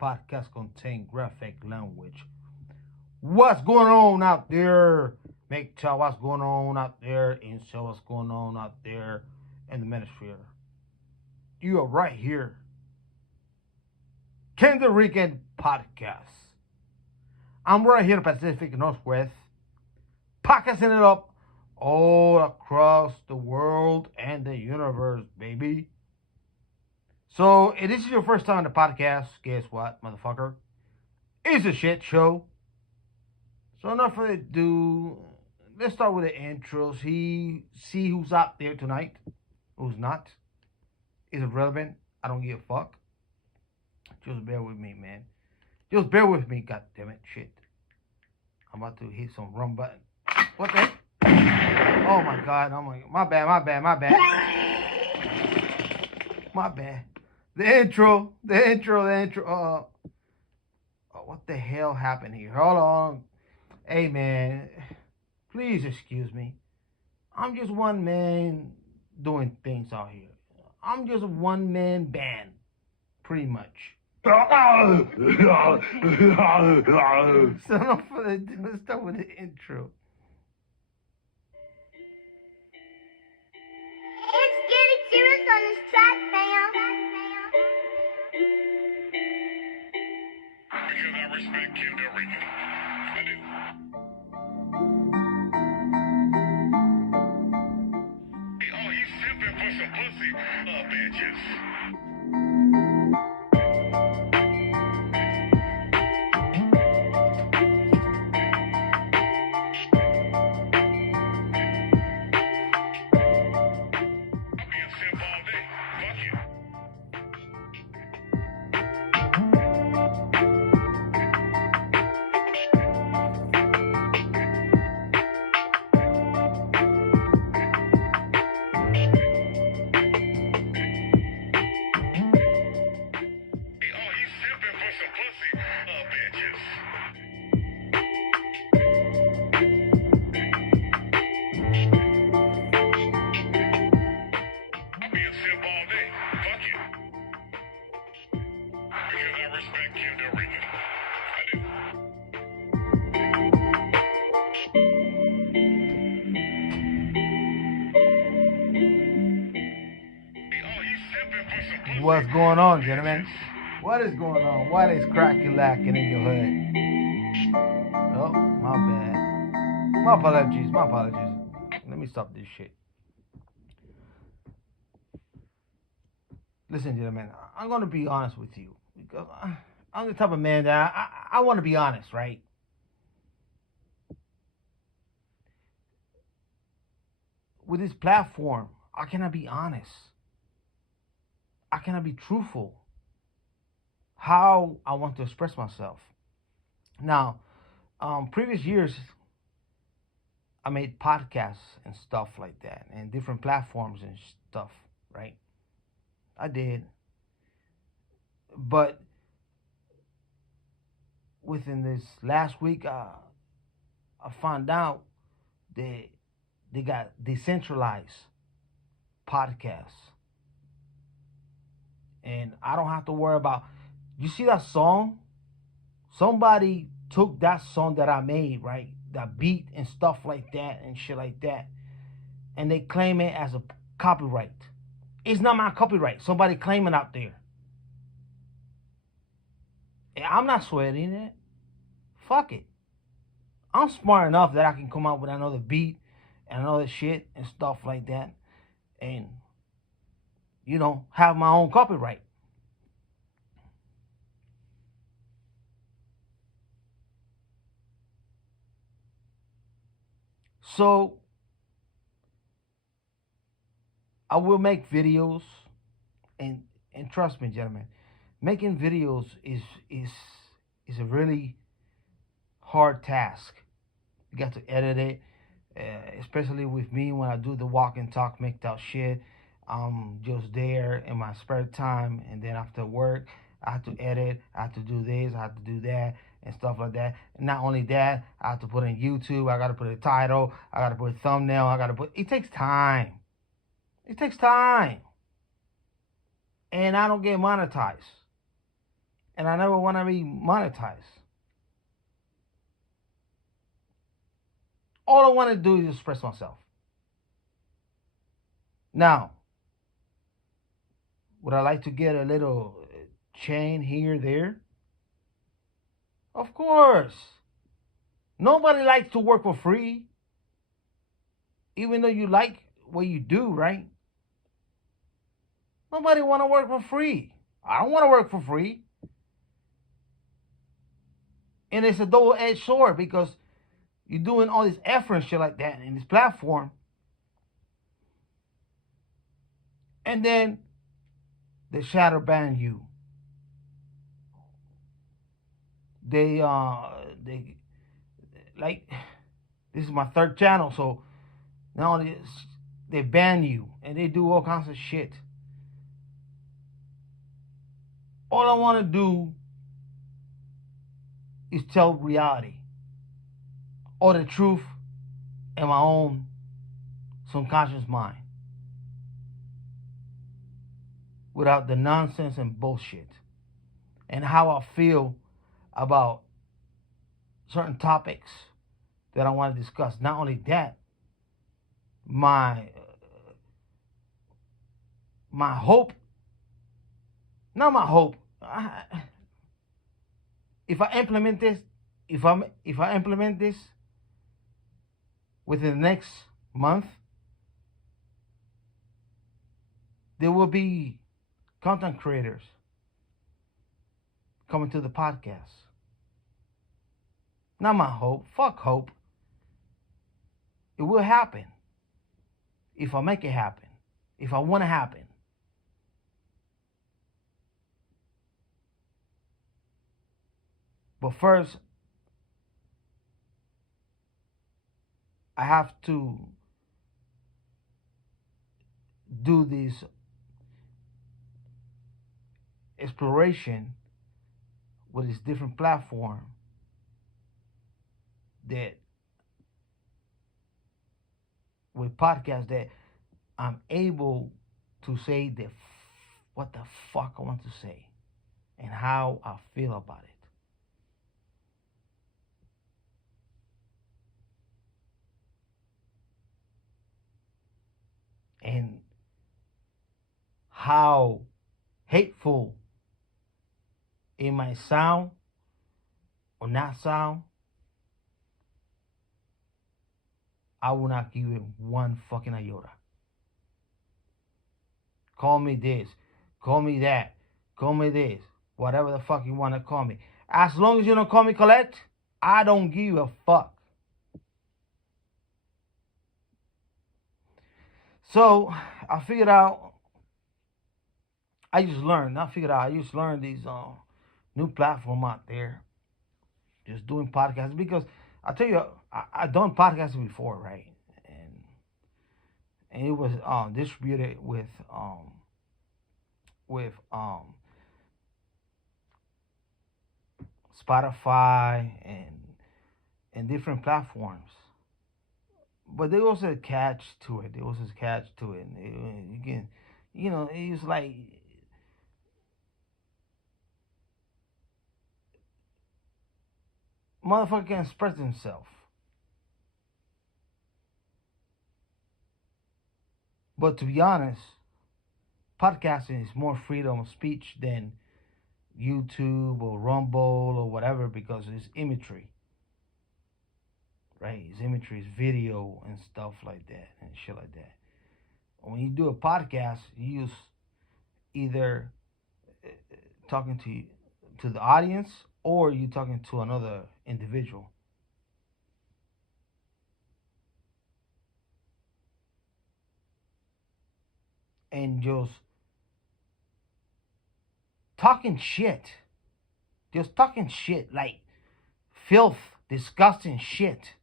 podcast contain graphic language. What's going on out there? Make tell what's going on out there and show what's going on out there in the ministry. You are right here. Canada Rican Podcast. I'm right here in the Pacific Northwest, podcasting it up all across the world and the universe, baby. So, if this is your first time on the podcast, guess what, motherfucker? It's a shit show. So, enough further ado, let's start with the intros. See who's out there tonight, who's not. Is it relevant? I don't give a fuck. Just bear with me, man. Just bear with me, goddammit, shit. I'm about to hit some wrong button. What the? Oh my god, my bad. My bad. The intro. What the hell happened here? Hold on. Hey man, please excuse me. I'm just one man doing things out here. I'm just a one-man band, pretty much. So enough for the, let's start with the intro. It's getting serious on this track, fam. Because I respect Kim Delringer. I do. Oh, you simping for some pussy, bitches. I'll be a simp all day. Fuck you. Oh, you simping for some pussy, bitches. I'll be a simp all day. Fuck you. Because I respect Kim Delringer. I do. Oh, you simping for some pussy. What's going on, gentlemen? What is going on? What is cracking lacking in your hood? Oh, my bad. My apologies. Let me stop this shit. Listen, gentlemen, I'm going to be honest with you. Because I'm the type of man that I want to be honest, right? With this platform, I cannot be honest. I cannot be truthful. How I want to express myself. Now, previous years, I made podcasts and stuff like that, and different platforms and stuff, right? I did. But within this last week, I found out that they got decentralized podcasts. And I don't have to worry about, you see that song? Somebody took that song that I made, right? That beat and stuff like that and shit like that. And they claim it as a copyright. It's not my copyright. Somebody claiming out there. And I'm not sweating it. Fuck it. I'm smart enough that I can come up with another beat and another shit and stuff like that. And, you know, have my own copyright. So, I will make videos, and trust me, gentlemen, making videos is a really hard task. You got to edit it, especially with me when I do the walk and talk, make that shit. I'm just there in my spare time, and then after work, I have to edit, I have to do this, I have to do that, and stuff like that. And not only that, I have to put in YouTube, I got to put a title, I got to put a thumbnail, it takes time. It takes time. And I don't get monetized. And I never want to be monetized. All I want to do is express myself. Now, would I like to get a little chain here, there? Of course. Nobody likes to work for free. Even though you like what you do, right? Nobody want to work for free. I don't want to work for free. And it's a double-edged sword because you're doing all this effort and shit like that in this platform. And then they shadow ban you. They like, this is my third channel, so now they ban you and they do all kinds of shit. All I want to do is tell reality or the truth in my own subconscious mind without the nonsense and bullshit, and how I feel about certain topics that I want to discuss. Not only that, my hope, not my hope, if I implement this, if I implement this within the next month, there will be content creators coming to the podcast. Not my hope. Fuck hope. It will happen if I make it happen. If I want to happen. But first, I have to do this exploration with this different platform that with podcasts that I'm able to say what the fuck I want to say and how I feel about it. And how hateful it might sound or not sound, I will not give it one fucking iota. Call me this, call me that, call me this, whatever the fuck you want to call me. As long as you don't call me Colette, I don't give a fuck. So I figured out, I just learned these new platform out there, just doing podcasts, because I tell you, I've done podcasts before, right? And it was distributed with Spotify and different platforms. But there was a catch to it. And you can, it was like, motherfucker can express himself. But to be honest, podcasting is more freedom of speech than YouTube or Rumble or whatever, because it's imagery. Right? It's imagery, it's video and stuff like that and shit like that. When you do a podcast, you use either talking to the audience or you talking to another individual. And just talking shit. Like filth, disgusting shit.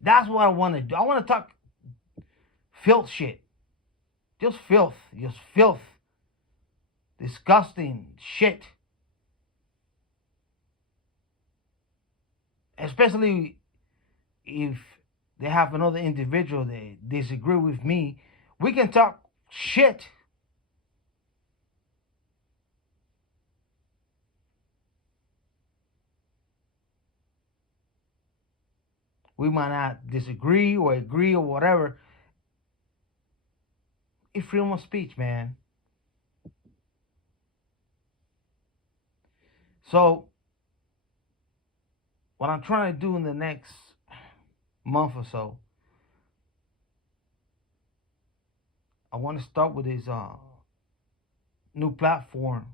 That's what I want to do. I want to talk filth shit. Just filth. Disgusting shit. Especially if they have another individual that disagree with me. We can talk shit. We might not disagree or agree or whatever. It's freedom of speech, man. So, what I'm trying to do in the next month or so, I want to start with this new platform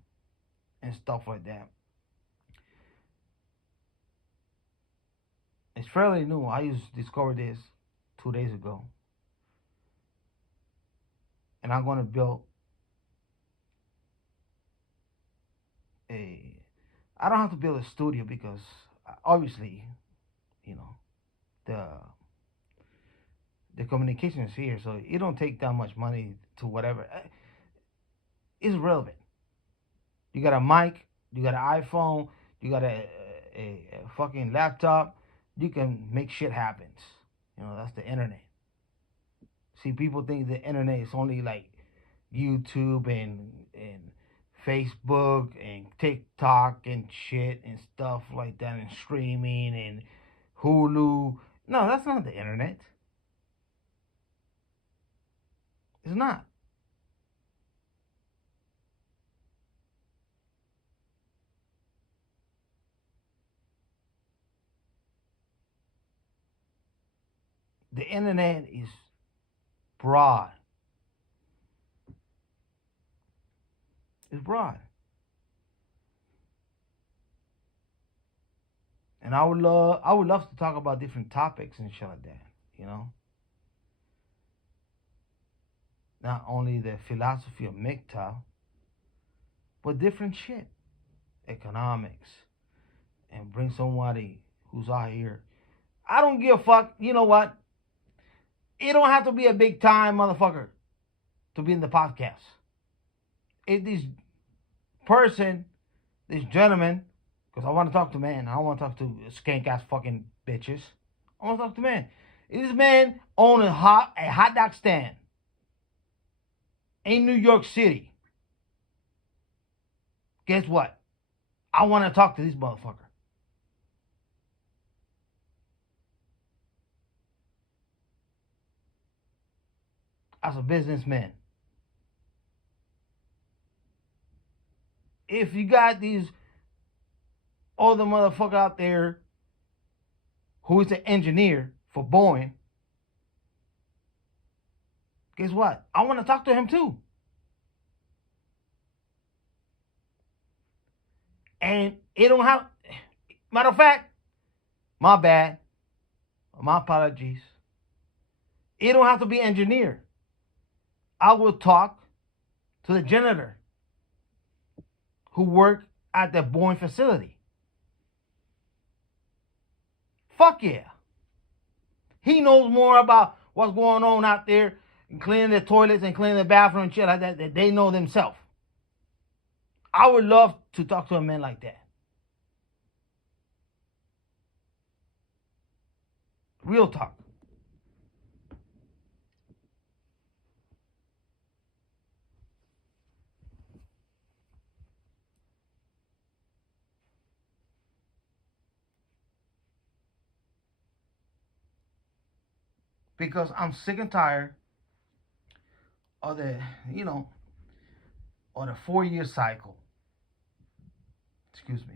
and stuff like that. It's fairly new. I just discovered this 2 days ago. And I'm going to build I don't have to build a studio because obviously, you know, the communication is here, so it don't take that much money to whatever. It's relevant. You got a mic, you got an iPhone, you got a fucking laptop. You can make shit happen. That's the internet. See, people think the internet is only like YouTube and Facebook and TikTok and shit and stuff like that and streaming and Hulu. No, that's not the internet. It's not. The internet is broad. It's broad. And I would love to talk about different topics and shit like that. Not only the philosophy of MGTOW, but different shit. Economics. And bring somebody who's out here. I don't give a fuck. You know what? It don't have to be a big time motherfucker to be in the podcast. If this person, this gentleman, because I want to talk to men, I don't want to talk to skank ass fucking bitches. I want to talk to men. If this man owns a hot dog stand in New York City, guess what? I want to talk to this motherfucker. As a businessman. If you got these other motherfucker out there who is an engineer for Boeing, guess what? I want to talk to him too. And it don't have, matter of fact, my bad, my apologies. It don't have to be engineer. I will talk to the janitor who worked at the Boeing facility. Fuck yeah. He knows more about what's going on out there and cleaning the toilets and cleaning the bathroom and shit like that they know themselves. I would love to talk to a man like that. Real talk. Because I'm sick and tired of the 4-year cycle. Excuse me.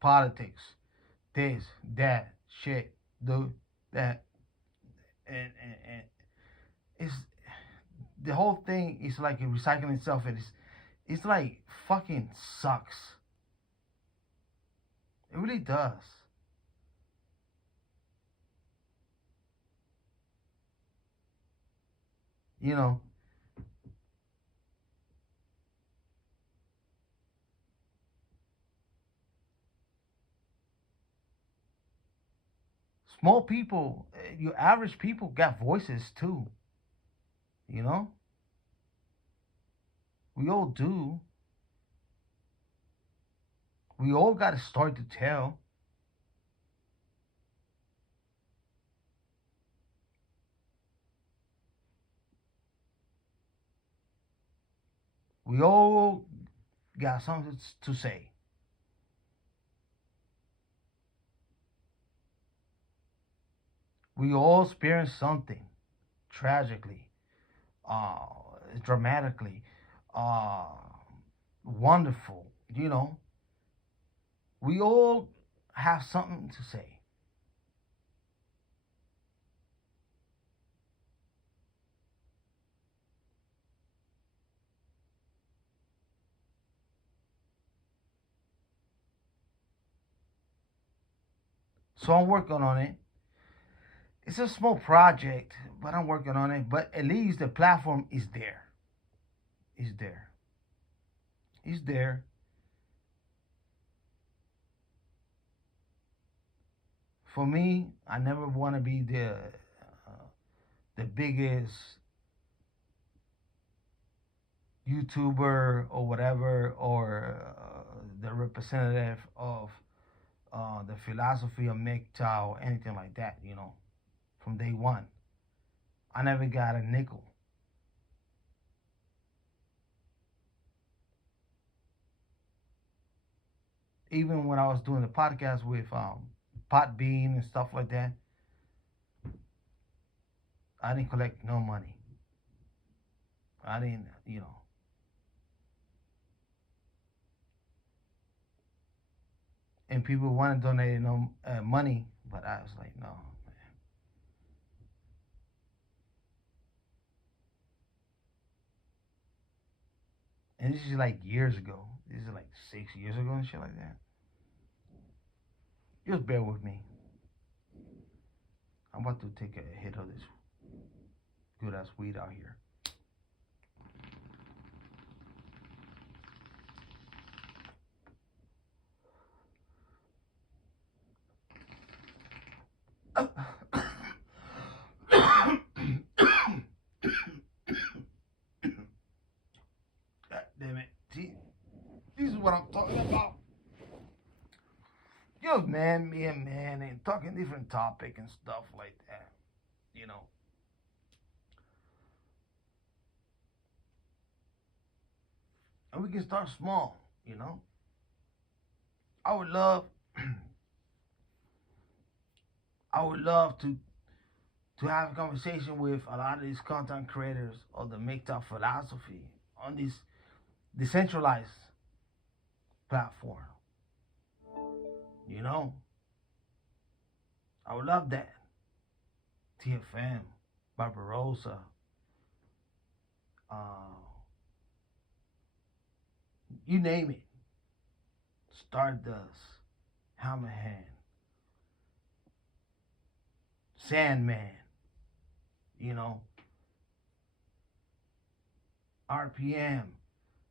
Politics. This, that, shit, do that. And it's the whole thing is like recycling itself. It's like fucking sucks. It really does. Small people, your average people got voices too. We all do. We all got a story to tell. We all got something to say. We all experience something tragically, uh, dramatically, uh, wonderful. You know, we all have something to say. So I'm working on it. It's a small project, but I'm working on it. But at least the platform is there. Is there. Is there. For me, I never want to be the biggest YouTuber or whatever, or the representative of the philosophy of MGTOW or anything like that. You know, from day one, I never got a nickel. Even when I was doing the podcast with Podbean and stuff like that, I didn't collect no money. I didn't, you know. And people want to donate no money, but I was like, no, man. And this is like years ago. This is like 6 years ago and shit like that. Just bear with me. I'm about to take a hit of this good ass weed out here. God damn it. See, this is what I'm talking about. Just man being man and talking different topic and stuff like that. You know. And we can start small, you know. I would love I would love to have a conversation with a lot of these content creators of the MGTOW philosophy on this decentralized platform. You know, I would love that. TFM, Barbarossa, you name it. Stardust, Hammerhand, Sandman, you know, RPM,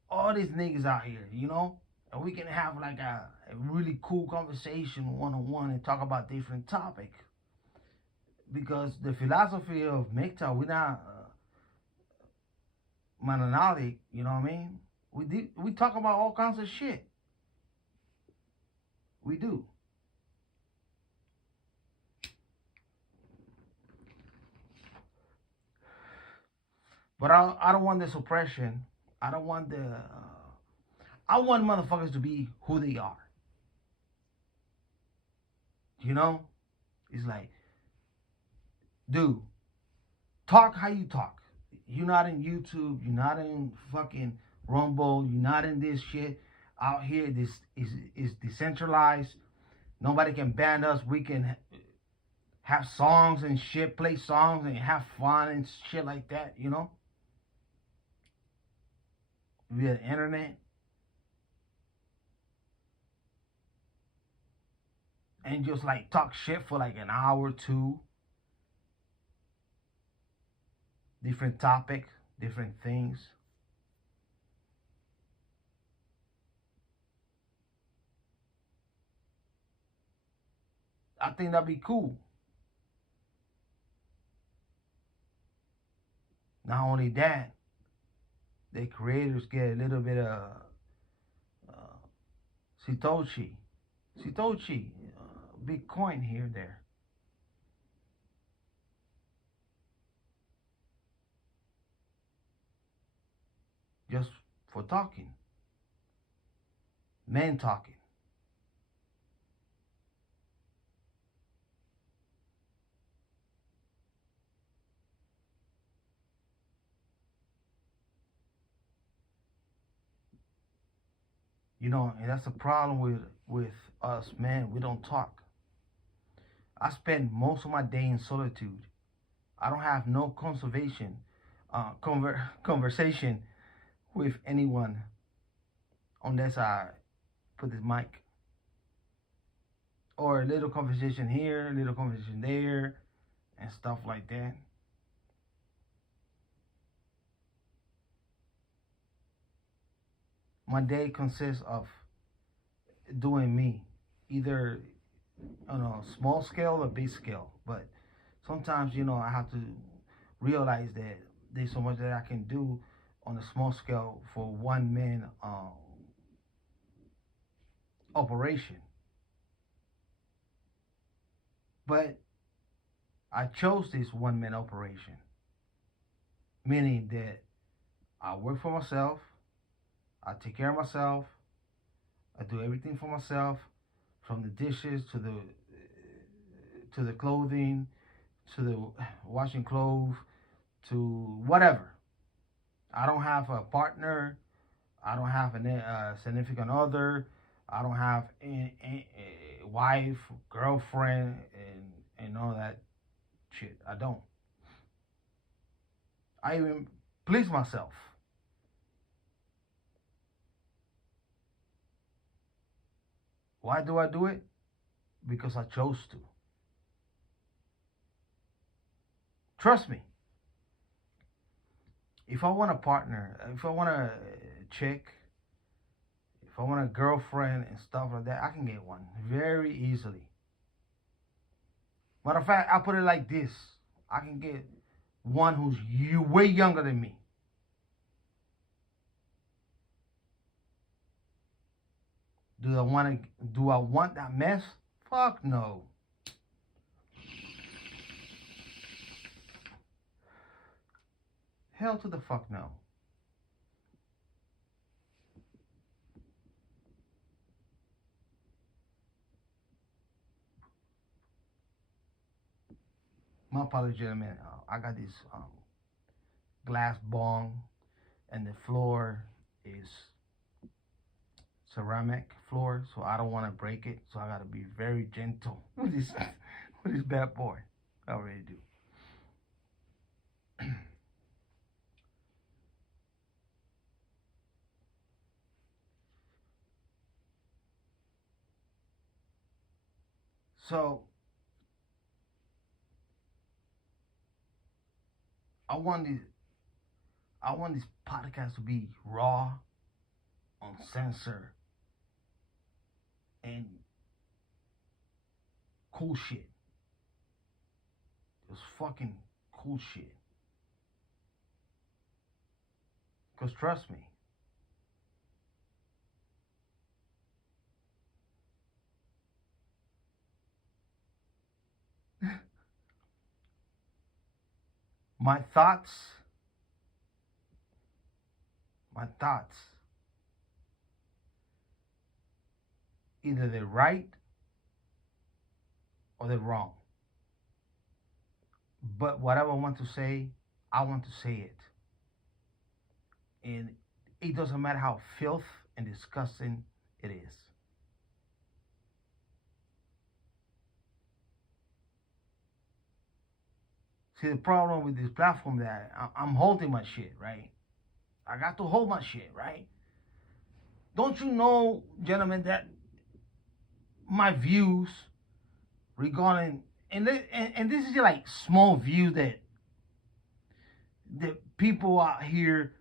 all these niggas out here, you know, and we can have like a really cool conversation one-on-one and talk about different topics. Because the philosophy of MGTOW, we're not monolithic, you know what I mean? We talk about all kinds of shit. We do. But I don't want the suppression. I don't want the. I want motherfuckers to be who they are. You know? It's like, dude, talk how you talk. You're not in YouTube. You're not in fucking Rumble. You're not in this shit. Out here, this is decentralized. Nobody can ban us. We can have songs and shit, play songs and have fun and shit like that, you know? Via the internet. And just like talk shit for like an hour or two. Different topic, different things. I think that'd be cool. Not only that, the creators get a little bit of Satoshi, Bitcoin here, there. Just for talking. Men talking. You know, and that's the problem with us, man. We don't talk. I spend most of my day in solitude. I don't have no conversation with anyone unless I put this mic, or a little conversation here, a little conversation there, and stuff like that. My day consists of doing me, either on a small scale or big scale. But sometimes, you know, I have to realize that there's so much that I can do on a small scale for one man operation. But I chose this one man operation, meaning that I work for myself, I take care of myself, I do everything for myself, from the dishes to the clothing, to the washing clothes, to whatever. I don't have a partner. I don't have a significant other. I don't have a wife, girlfriend, and all that shit. I don't. I even please myself. Why do I do it? Because I chose to. Trust me. If I want a partner, if I want a chick, if I want a girlfriend and stuff like that, I can get one very easily. Matter of fact, I put it like this: I can get one who's way younger than me. Do I want that mess? Fuck no. Hell to the fuck no. My apologies, gentlemen. I got this glass bong, and the floor is ceramic floor, so I don't want to break it. So I gotta be very gentle with this with this bad boy. I already do. So I want this I want this podcast to be raw, uncensored, and cool shit. Just fucking cool shit. Cause trust me, my thoughts, my thoughts, either they're right or they're wrong. But whatever I want to say, I want to say it. And it doesn't matter how filth and disgusting it is. See, the problem with this platform that I'm holding my shit, right? I got to hold my shit, right? Don't you know, gentlemen, that my views regarding and this is like small view that people out here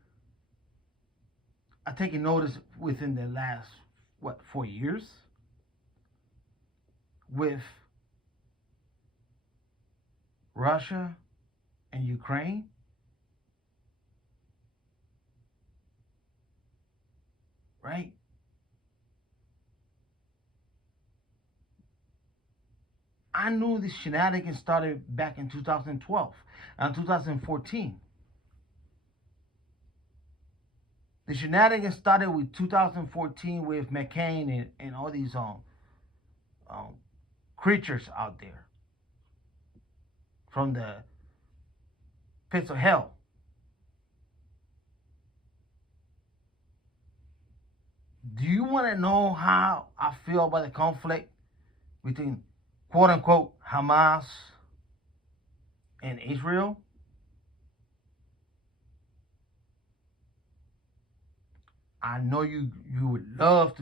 are taking notice within the last 4 years with Russia and Ukraine. Right? I knew this shenanigans started back in 2012 and 2014. The shenanigans started with 2014 with McCain and all these creatures out there from the pits of hell. Do you want to know how I feel about the conflict between quote unquote Hamas and Israel? I know you would love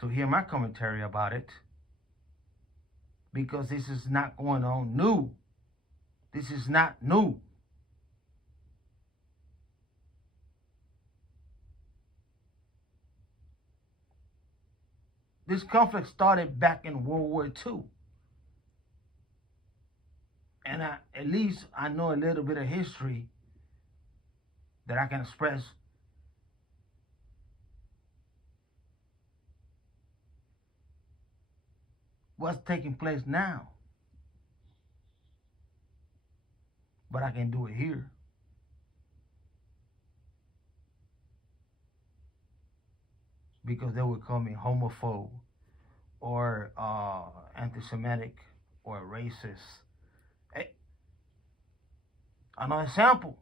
to hear my commentary about it, because this is not going on new. This is not new. This conflict started back in World War II. And at least I know a little bit of history that I can express. What's taking place now. But I can do it here. Because they would call me homophobe or anti-Semitic or racist. Hey, another example.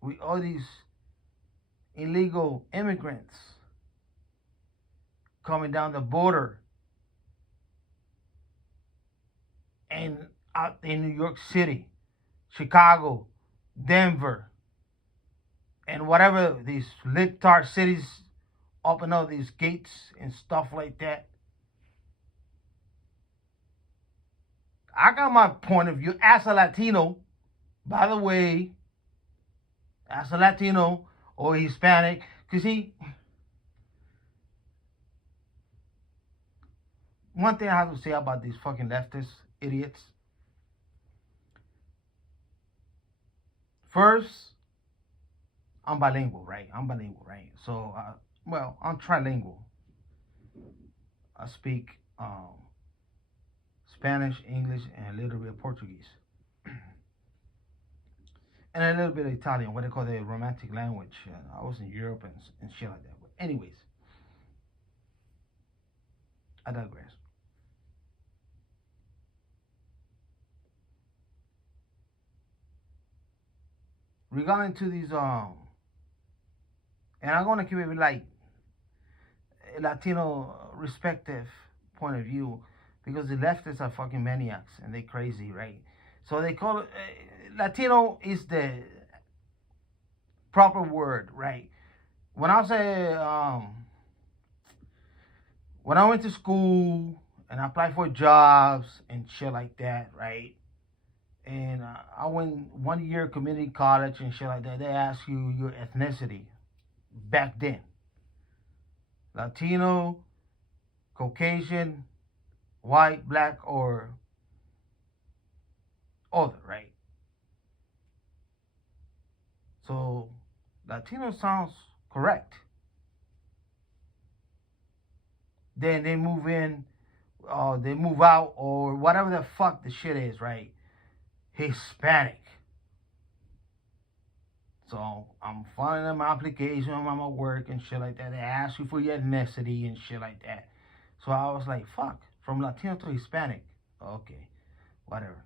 We all these illegal immigrants coming down the border and out in New York City, Chicago, Denver, and whatever these libtard cities open up these gates and stuff like that. I got my point of view as a Latino, by the way, as a Latino or Hispanic, because one thing I have to say about these fucking leftist idiots. First, I'm bilingual, right? So, I'm trilingual. I speak Spanish, English, and a little bit of Portuguese. And a little bit of Italian, what they call the romantic language. I was in Europe and shit like that. But anyways, I digress. Regarding to these, and I'm gonna keep it like a Latino respective point of view, because the leftists are fucking maniacs and they crazy, right? So they call it Latino is the proper word, right? When I say when I went to school and I applied for jobs and shit like that, right? And I went 1 year community college and shit like that. They ask you your ethnicity back then. Latino, Caucasian, white, black, or other, right? So Latino sounds correct. Then they move in, they move out, or whatever the fuck the shit is, right? Hispanic. So I'm filling in my application on my work and shit like that. They ask you for your ethnicity and shit like that. So I was like, fuck, from Latino to Hispanic. Okay, whatever.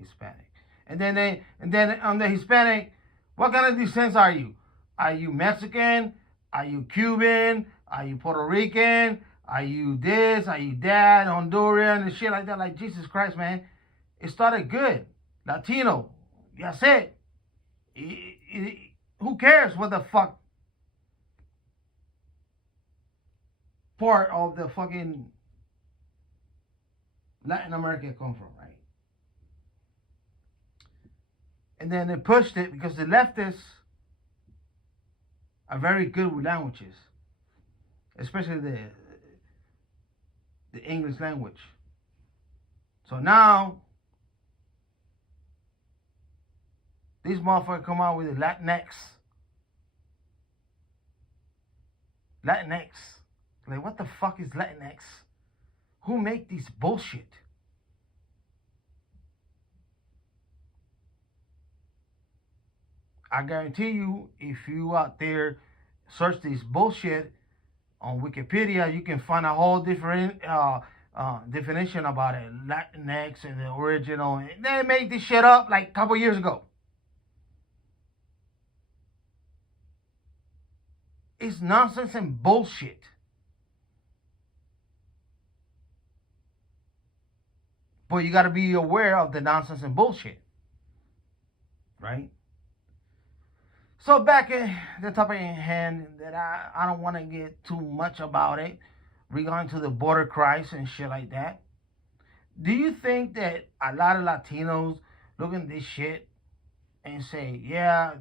Hispanic. And then on the Hispanic, what kind of descent are you? Are you Mexican? Are you Cuban? Are you Puerto Rican? Are you this? Are you that? Honduran and shit like that. Like, Jesus Christ, man. It started good. Latino. That's it. Who cares what the fuck part of the fucking Latin America come from, right? And then they pushed it because the leftists are very good with languages, especially the English language. So now these motherfuckers come out with the Latinx. Latinx. Like, what the fuck is Latinx? Who make these bullshit? I guarantee you, if you out there search this bullshit on Wikipedia, you can find a whole different definition about it. Latinx and the original. They made this shit up like a couple years ago. It's nonsense and bullshit. But you got to be aware of the nonsense and bullshit, right? So back in the topic in hand, that I don't want to get too much about it regarding to the border crisis and shit like that. Do you think that a lot of Latinos look at this shit and say, yeah,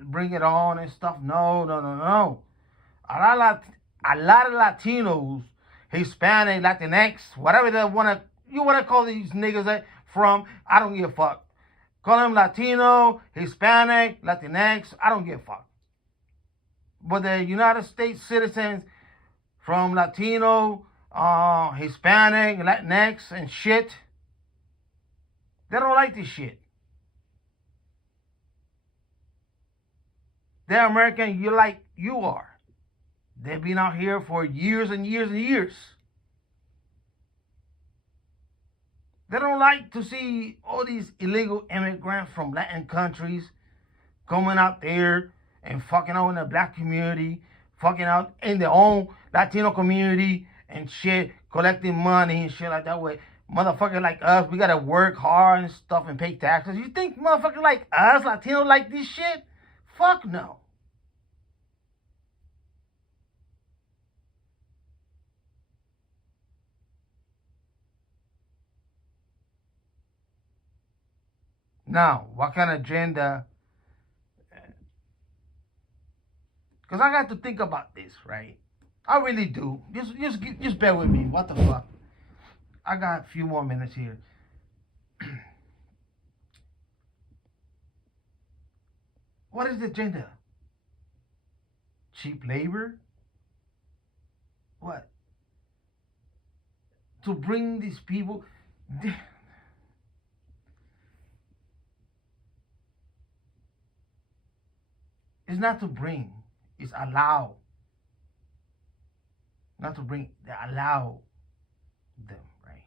bring it on and stuff? No, no, no, no. A lot of Latinos, Hispanic, Latinx, whatever you want to call these niggas from, I don't give a fuck. Call them Latino, Hispanic, Latinx, I don't give a fuck. But the United States citizens from Latino, Hispanic, Latinx, and shit, they don't like this shit. They're American, you like you are. They've been out here for years and years and years. They don't like to see all these illegal immigrants from Latin countries coming out there and fucking out in the black community, fucking out in their own Latino community and shit, collecting money and shit like that. Way motherfuckers like us, we gotta work hard and stuff and pay taxes. You think motherfuckers like us, Latino, like this shit? Fuck no. Now, what kind of agenda? Because I got to think about this, right? I really do. Just bear with me. What the fuck? I got a few more minutes here. What is the agenda? Cheap labor? What? To bring these people... It's not to bring, it's allow. Not to bring, they allow them, right?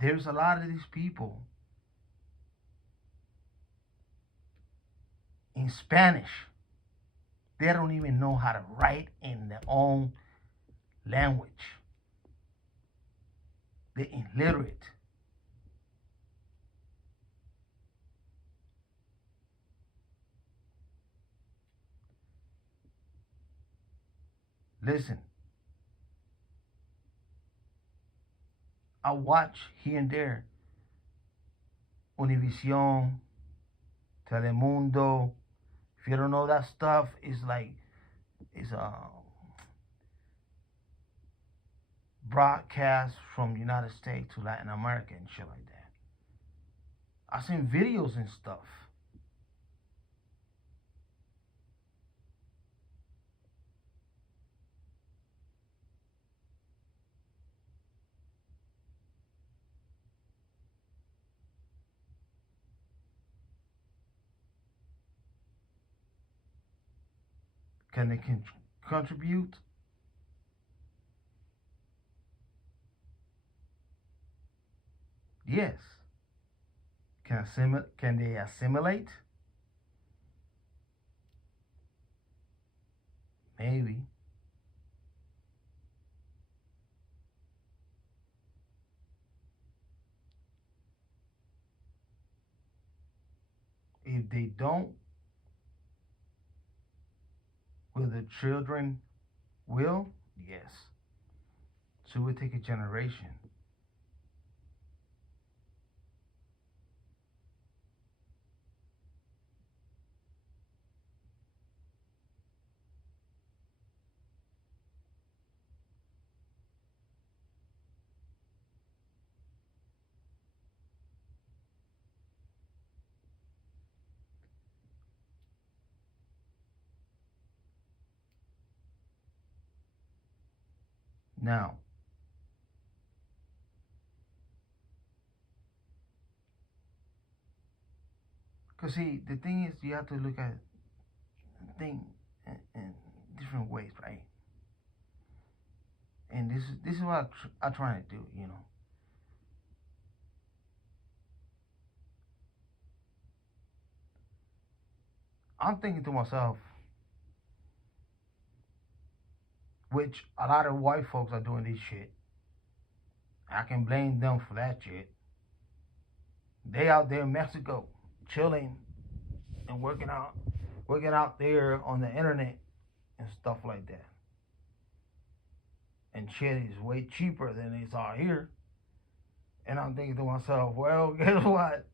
There's a lot of these people in Spanish. They don't even know how to write in their own language. They're illiterate. Listen, I watch here and there Univision, Telemundo. If you don't know that stuff, it's like it's a broadcast from the United States to Latin America and shit like that. I've seen videos and stuff. Can they contribute? Yes. Can they assimilate? Maybe. If they don't, will the children will? Yes. So it will take a generation. Now, because see, the thing is, you have to look at things in different ways, right? And this is what I'm trying to do, you know. I'm thinking to myself, which a lot of white folks are doing this shit. I can blame them for that shit. They out there in Mexico, chilling and working out there on the internet and stuff like that. And shit is way cheaper than it's out here. And I'm thinking to myself, well, guess what?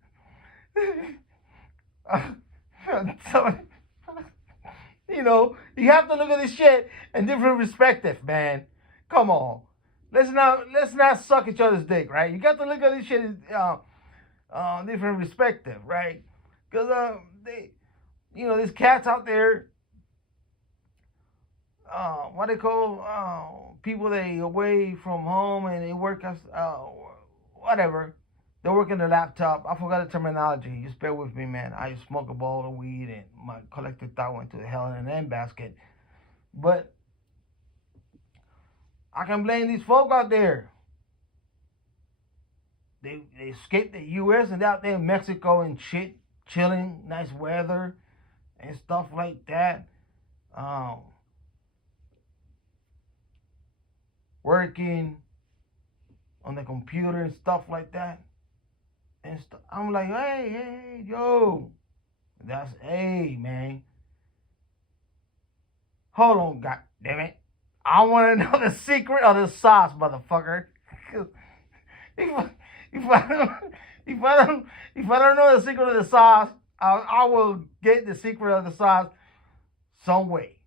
You know, you have to look at this shit in different perspective, man. Come on, let's not suck each other's dick, right? You got to look at this shit in different perspective, right? Because they, you know, there's cats out there. What they call people they away from home and they work as whatever. They work in the laptop. I forgot the terminology. Just bear with me, man. I just smoke a ball of weed and my collective thought went to the hell in an handbasket. But I can blame these folk out there. They escaped the U.S. and they're out there in Mexico and shit, chilling, nice weather and stuff like that. Working on the computer and stuff like that. And I'm like, hey, yo. That's, hey, man. Hold on, god damn it. I want to know the secret of the sauce, motherfucker. if I don't know the secret of the sauce, I will get the secret of the sauce some way.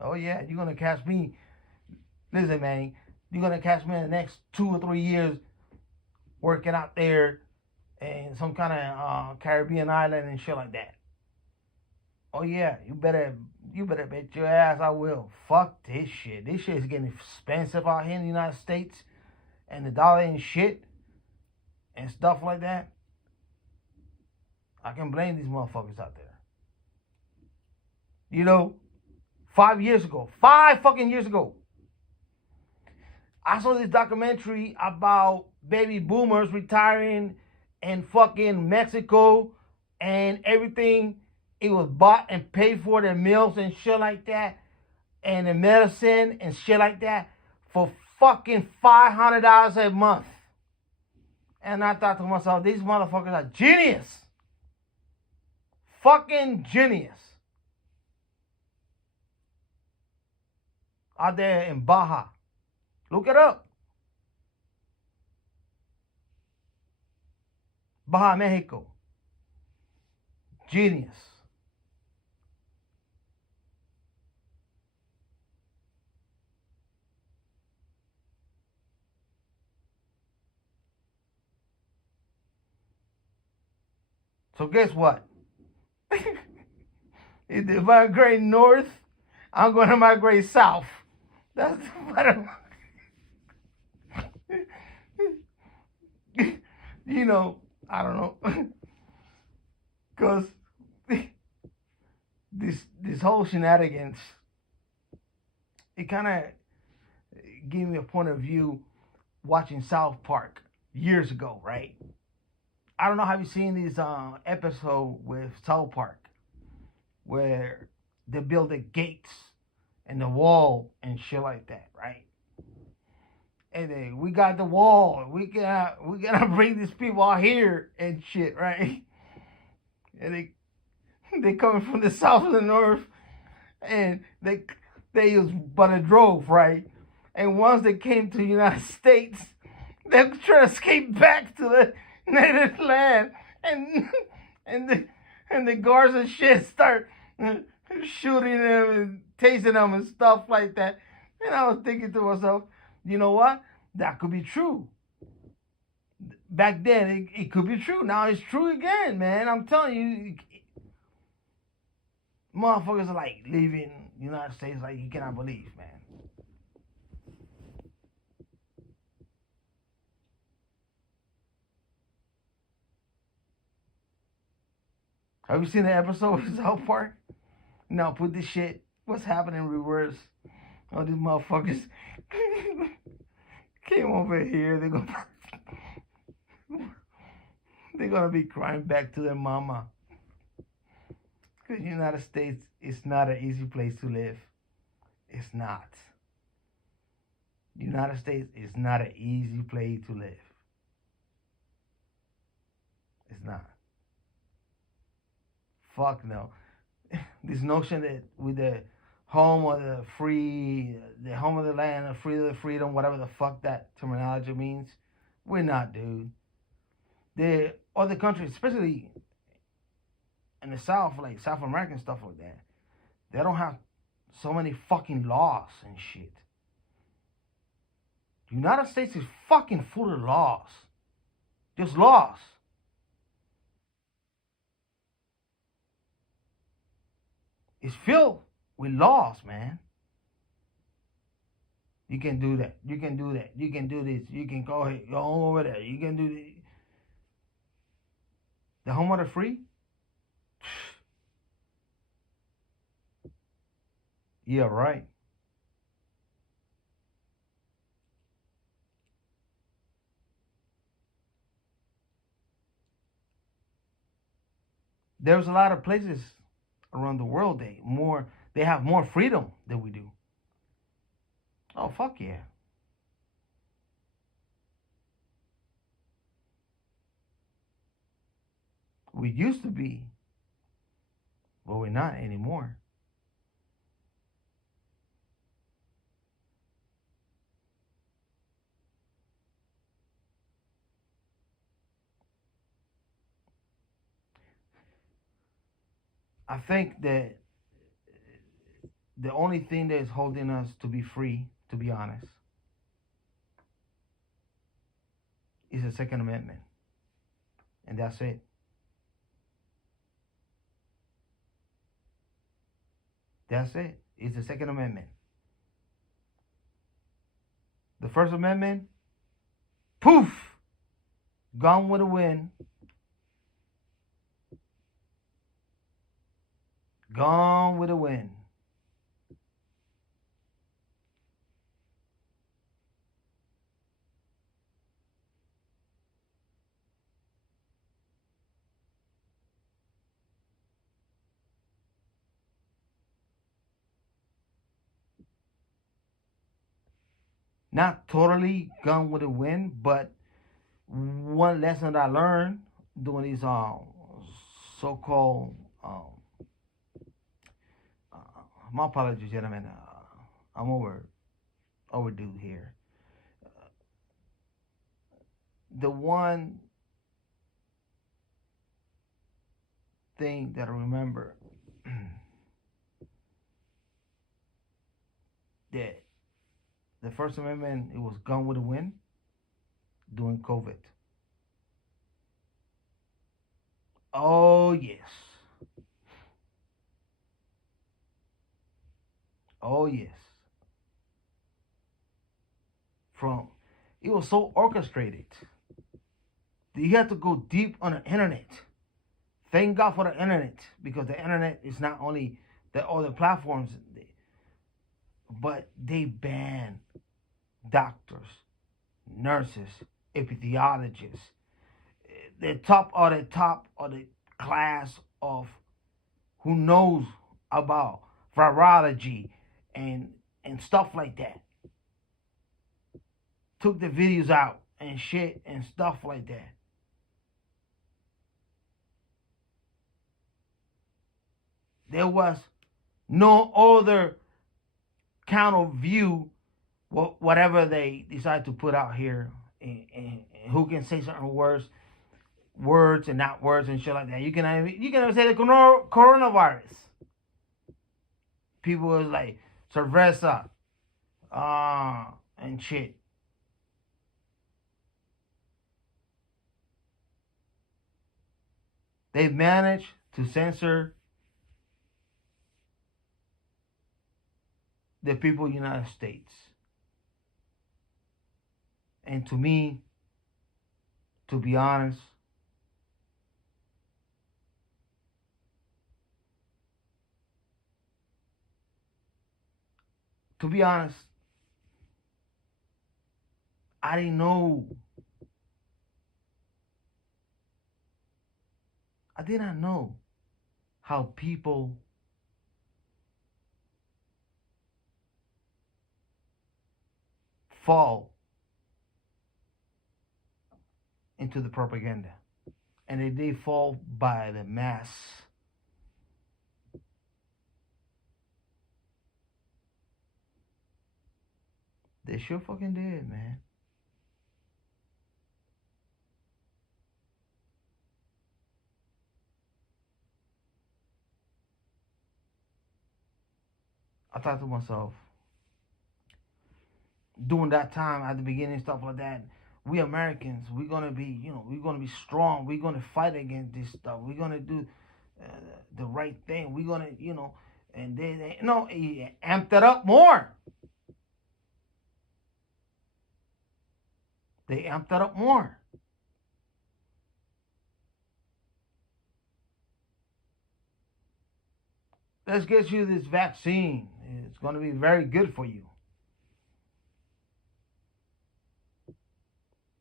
Oh yeah, you're gonna catch me. Listen, man, you're gonna catch me in the next 2 or 3 years working out there in some kind of Caribbean island and shit like that. Oh yeah, you better bet your ass I will. Fuck this shit. This shit is getting expensive out here in the United States, and the dollar ain't shit and stuff like that. I can blame these motherfuckers out there. You know, 5 fucking years ago, I saw this documentary about baby boomers retiring in fucking Mexico and everything. It was bought and paid for, their meals and shit like that, and the medicine and shit like that for fucking $500 a month. And I thought to myself, these motherfuckers are genius. Fucking genius. Out there in Baja. Look it up. Baja, Mexico. Genius. So guess what? If they migrate north, I'm going to migrate south. That's what I'm... You know, I don't know. Because this whole shenanigans, it kind of gave me a point of view watching South Park years ago, right? I don't know, have you seen this episode with South Park where they build the gates and the wall and shit like that, right? And then we got the wall. We gotta bring these people out here and shit, right? And they coming from the south and the north, and they was but a drove, right? And once they came to the United States, they were trying to escape back to the native land, and the guards and shit start shooting them and tasing them and stuff like that. And I was thinking to myself, you know what? That could be true. Back then, it could be true. Now it's true again, man. I'm telling you, motherfuckers are like leaving the United States like you cannot believe, man. Have you seen the episode of South Park? Now put this shit, what's happening in reverse. All these motherfuckers came over here. They go, They're gonna be crying back to their mama. Because United States is not an easy place to live. It's not. United States is not an easy place to live. It's not. Fuck no. This notion that with the home of the free, the home of the land, the free of the freedom, whatever the fuck that terminology means, we're not, dude. The other countries, especially in the South, like South American stuff like that, they don't have so many fucking laws and shit. The United States is fucking full of laws. Just laws. It's filled with laws, man. You can do that. You can do that. You can do this. You can go ahead, go over there. You can do this. The home of the free? Yeah, right. There's a lot of places around the world they have more freedom than we do. Oh fuck yeah. We used to be, but we're not anymore. I think that the only thing that is holding us to be free, to be honest, is the Second Amendment. And that's it. That's it. It's the Second Amendment. The First Amendment, poof, gone with the wind. Gone with the wind. Not totally gone with the wind, but one lesson that I learned doing these so-called my apologies, gentlemen. I'm overdue here. The one thing that I remember that the First Amendment, it was gone with the wind during COVID. Oh yes. Oh yes. From it was so orchestrated. You had to go deep on the internet. Thank God for the internet, because the internet is not only the other platforms, but they ban doctors, nurses, epidemiologists, the top of the class of who knows about virology and stuff like that. Took the videos out and shit and stuff like that. There was no other kind of view, whatever they decide to put out here, and who can say certain words and not words and shit like that. You can even say the coronavirus. People was like cerveza, and shit. They've managed to censor the people of the United States. And to me, to be honest, I didn't know I did not know how people fall into the propaganda. And they fall by the mass. They sure fucking did, man. I thought to myself, during that time at the beginning, stuff like that, we Americans, we're gonna be, we're gonna be strong. We're gonna fight against this stuff. We're gonna do the right thing. We're gonna, and they he amped it up more. They amped it up more. Let's get you this vaccine. It's going to be very good for you.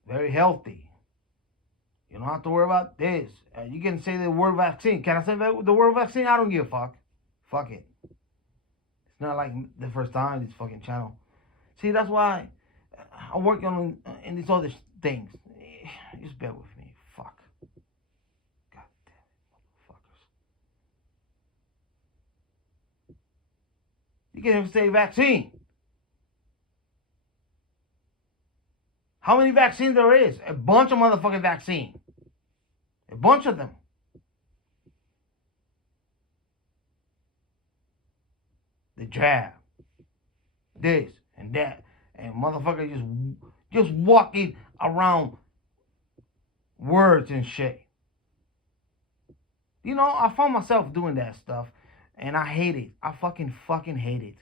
Very healthy. You don't have to worry about this. You can say the word vaccine. Can I say the word vaccine? I don't give a fuck. Fuck it. It's not like the first time this fucking channel. See, that's why I'm working on in these other things. Just bear with me. Fuck. God damn it, motherfuckers. You can't even say vaccine. How many vaccines there is? A bunch of motherfucking vaccine. A bunch of them. The jab. This and that. And motherfucker just walking around words and shit. I found myself doing that stuff. And I hate it. I fucking hate it.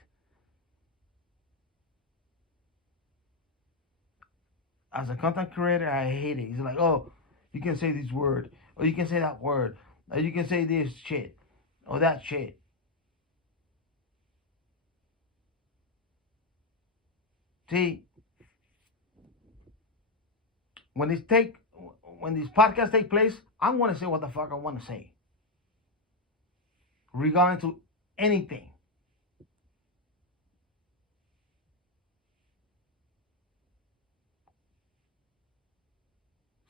As a content creator, I hate it. It's like, oh, you can say this word. Or you can say that word. Or you can say this shit. Or that shit. See, when these podcasts take place, I'm going to say what the fuck I want to say. Regarding to anything.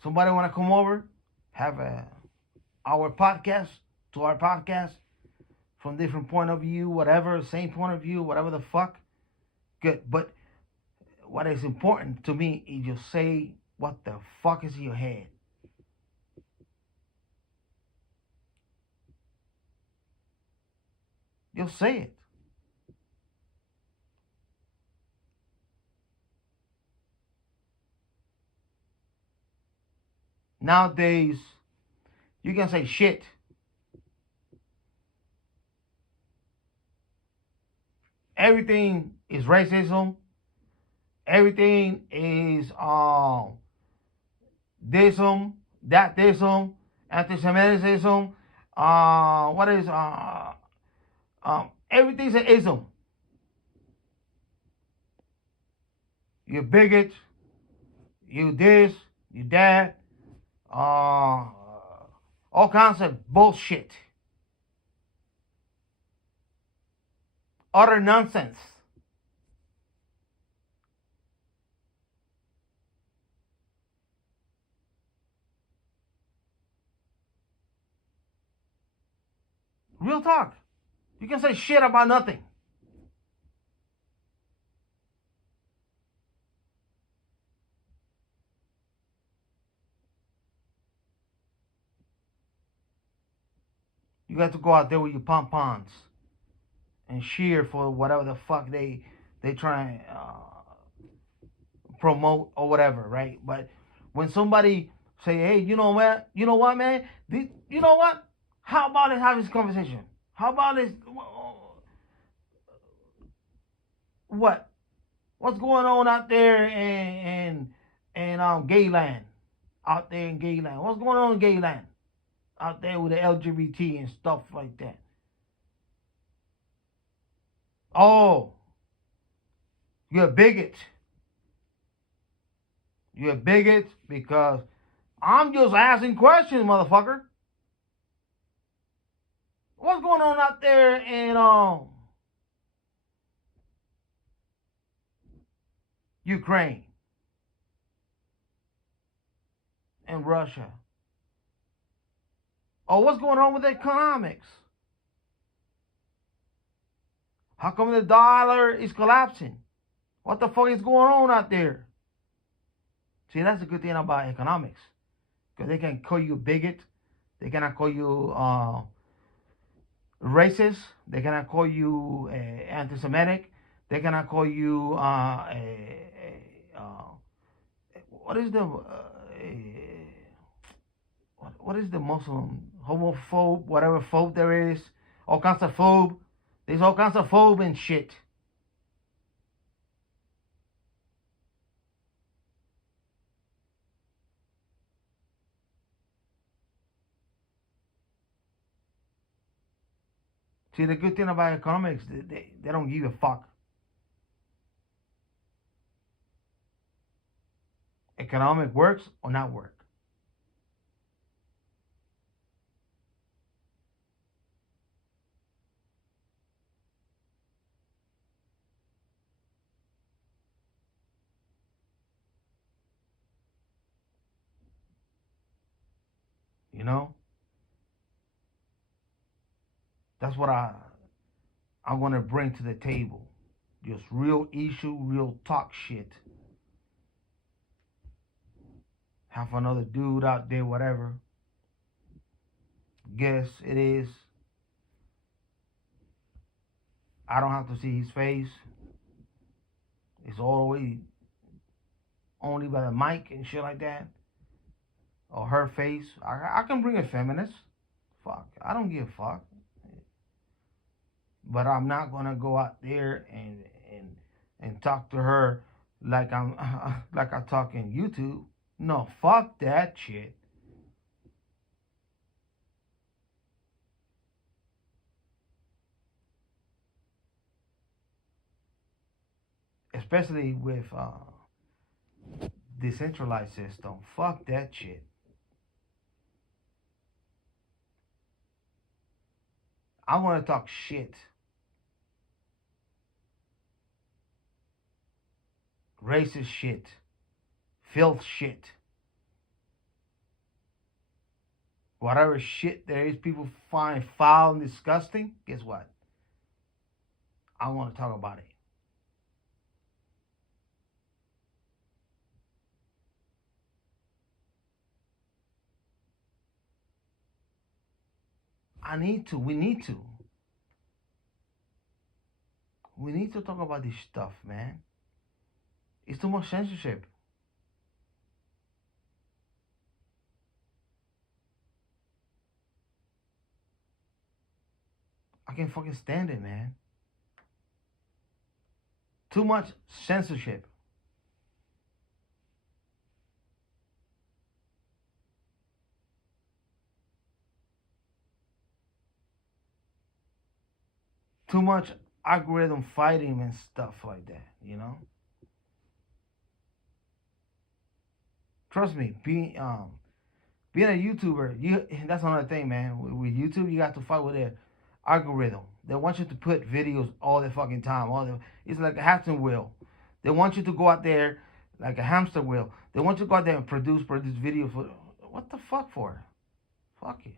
Somebody want to come over, have our podcast from different point of view, whatever, same point of view, whatever the fuck, good. But what is important to me is just say what the fuck is in your head. Just say it. Nowadays, you can say shit. Everything is racism. Everything is thism, that thism, anti-Semitism. What is everything's an ism. You bigot. You this. You that. All kinds of bullshit. Utter nonsense. Real talk. You can say shit about nothing. You got to go out there with your pom-poms and cheer for whatever the fuck they try and promote or whatever, right? But when somebody say, hey, you know what, man? You know what? How about let's have this conversation? How about this? What's going on out there in Gayland? Out there in Gayland. What's going on in Gayland? Out there with the LGBT and stuff like that. Oh, you're a bigot. You're a bigot because I'm just asking questions, motherfucker. what's going on out there in Ukraine and Russia? Or what's going on with economics? How come the dollar is collapsing? What the fuck is going on out there? See, that's the good thing about economics. Because they can call you bigot. They cannot call you racist. They cannot call you anti-Semitic. They cannot call you what is the what is the Muslim homophobe, whatever phobe there is, all kinds of phobe. There's all kinds of phobe and shit. See, the good thing about economics, they don't give a fuck. Economic works or not work. You know? That's what I want to bring to the table. Just real issue, real talk shit. Have another dude out there, whatever. Guess it is. I don't have to see his face. It's all the way only by the mic and shit like that. Or her face. I can bring a feminist. Fuck. I don't give a fuck. But I'm not gonna go out there and talk to her like I'm like I talk in YouTube. No, fuck that shit. Especially with decentralized system. Fuck that shit. I want to talk shit. Racist shit. Filth shit. Whatever shit there is people find foul and disgusting, guess what? I want to talk about it. We need to. We need to talk about this stuff, man. It's too much censorship. I can't fucking stand it, man. Too much censorship. Too much algorithm fighting and stuff like that, you know? Trust me, being a YouTuber, that's another thing, man. With YouTube, you got to fight with their algorithm. They want you to put videos all the fucking time. It's like a hamster wheel. They want you to go out there like a hamster wheel. They want you to go out there and produce videos for what the fuck for? Fuck you.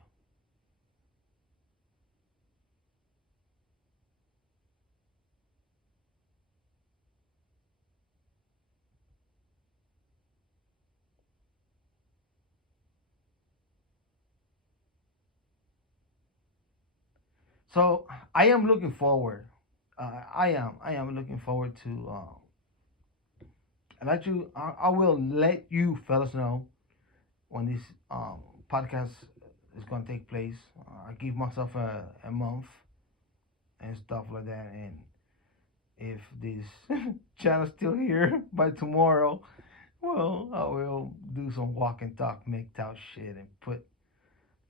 So I am looking forward. I am looking forward to. I will let you fellas know when this podcast is gonna take place. I give myself a month and stuff like that, and if this channel's still here by tomorrow, well, I will do some walk and talk, make out shit, and put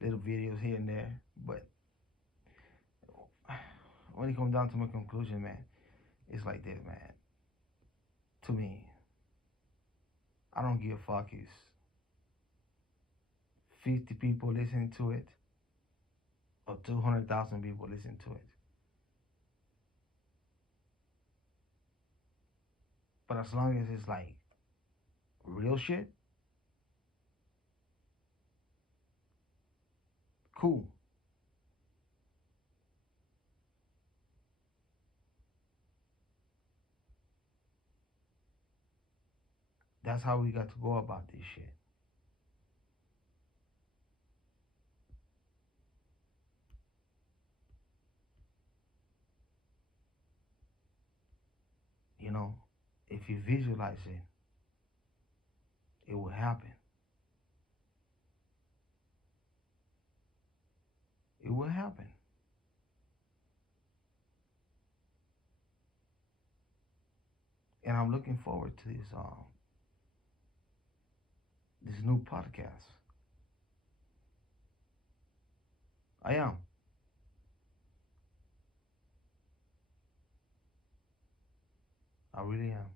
little videos here and there. But when it comes down to my conclusion, man, it's like this, man. To me, I don't give a fuck. It's 50 people listening to it, or but 200,000 people listen to it. But as long as it's like real shit, cool. That's how we got to go about this shit. You know, if you visualize it, it will happen. It will happen. And I'm looking forward to this new podcast. I am. I really am.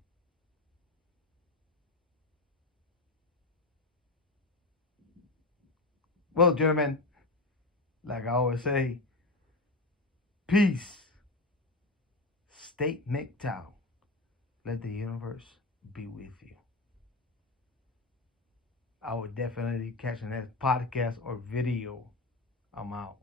Well, gentlemen, like I always say, peace. Stay MGTOW. Let the universe be with you. I would definitely catch the next podcast or video. I'm out.